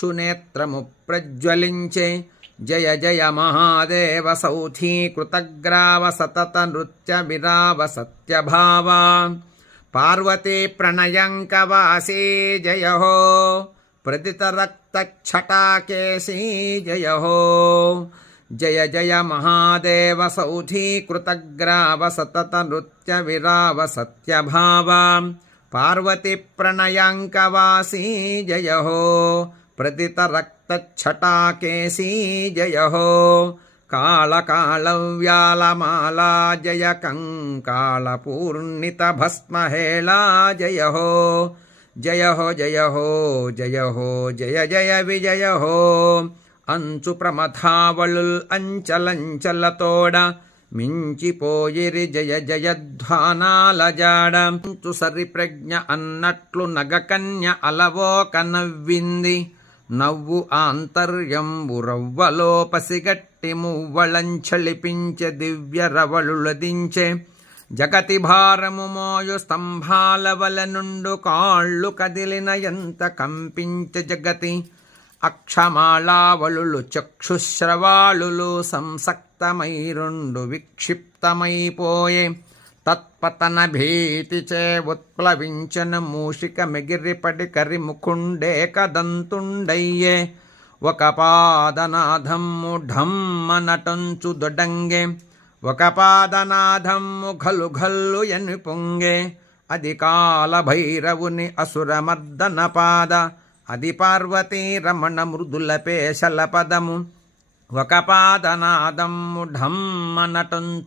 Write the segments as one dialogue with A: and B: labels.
A: चक्षुनेत्रमुप्रज्वलिञ्चे जय जय महादेव सौथीकृतग्राव सततनृत्यविराव सत्यभावा पार्वती प्रणयङ्कवासी, जय हो। प्रदितरक्तच्छटाकेशी जय हो। जय जय महादेव सौथीकृतग्राव भाव सत्यभावा पार्वतीप्रणयङ्कवासी जय हो। విరావ సత్యభావ పార్వతి ప్రణయాంకవాసీ జయ హో ప్రదితరక్తఛటాకేశీ జయ హో కాళకాళవ్యాలమాలా జయ కంకాళపూర్ణిత భస్మహేళా జయ హో జయ హో జయ హో జయ హో అంచు ప్రమథావళుల్ అంచలంచలతోడ మించిపోయిరి జయ జయధ్వానాల జాడ అంచు సరి ప్రజ్ఞ అన్నట్లు నగకన్య అలవోక నవ్వింది నవ్వు ఆంతర్యంబు రవ్వలో పసిగట్టి మువ్వళంచలిపించే దివ్య జగతి భారము మోయు స్తంభాల వల నుండు కాళ్ళు కదిలిన ఎంత కంపించ జగతి? అక్షమాళావళులు చక్షుశ్రవాళులు సంసక్తమై రెండు విక్షిప్తమైపోయే తత్పతన భీతి చే ఉత్ప్లవించన మూషిక మెగిరిపడి కరిముఖుండే కదంతుండయ్యే. ఒక పాదనాథమ్ము ఢమ్మ దొడంగే. ఒక పాదనాథమ్ము ఘలు ఘల్లు ఎని పొంగే అది కాలభైరవుని అసురమర్దన పాద అది పార్వతీ రమణ మృదుల పేశల పదము ఒక పాదనాదమ్ము ఢమ్మ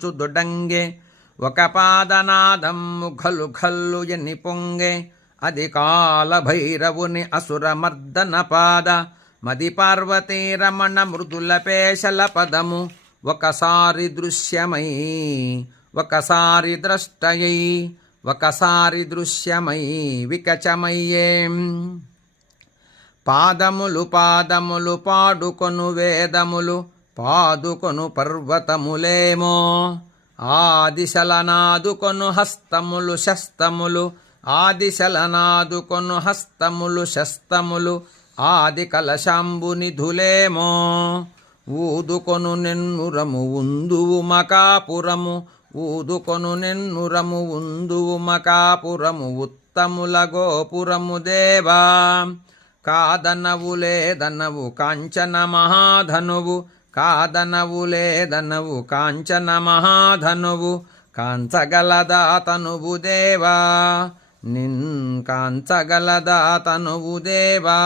A: దొడంగే. ఒక పాదనాదమ్ము ఘలు ఖల్లు ఎన్ని పొంగే అది కాలభైరవుని అసురమర్దన పాద మది పార్వతీ రమణ మృదుల పేశల పదము ఒకసారి దృశ్యమై ఒకసారి ద్రష్టయై ఒకసారి దృశ్యమై వికచమయ్యే. పాదములు పాదములు పాడుకొను వేదములు పాదుకొను పర్వతములేమో. ఆదిశలనాదుకొను హస్తములు శస్తములు ఆదిశలనాదుకొను హస్తములు శస్తములు ఆది కలశాంబునిధులేమో ఊదుకొను నెన్నురము ఉందువు మకాపురము ఊదుకొను నెన్నురము ఉందువు మకాపురము ఉత్తముల గోపురము దేవా. కాదనవు లేదనవు కాంచన మహాధనువు కాదనవు లేదనవు కాంచన మహాధనువు కాంచగలదాతనువు దేవా? నిన్ కాంచగలదాతనువు దేవా?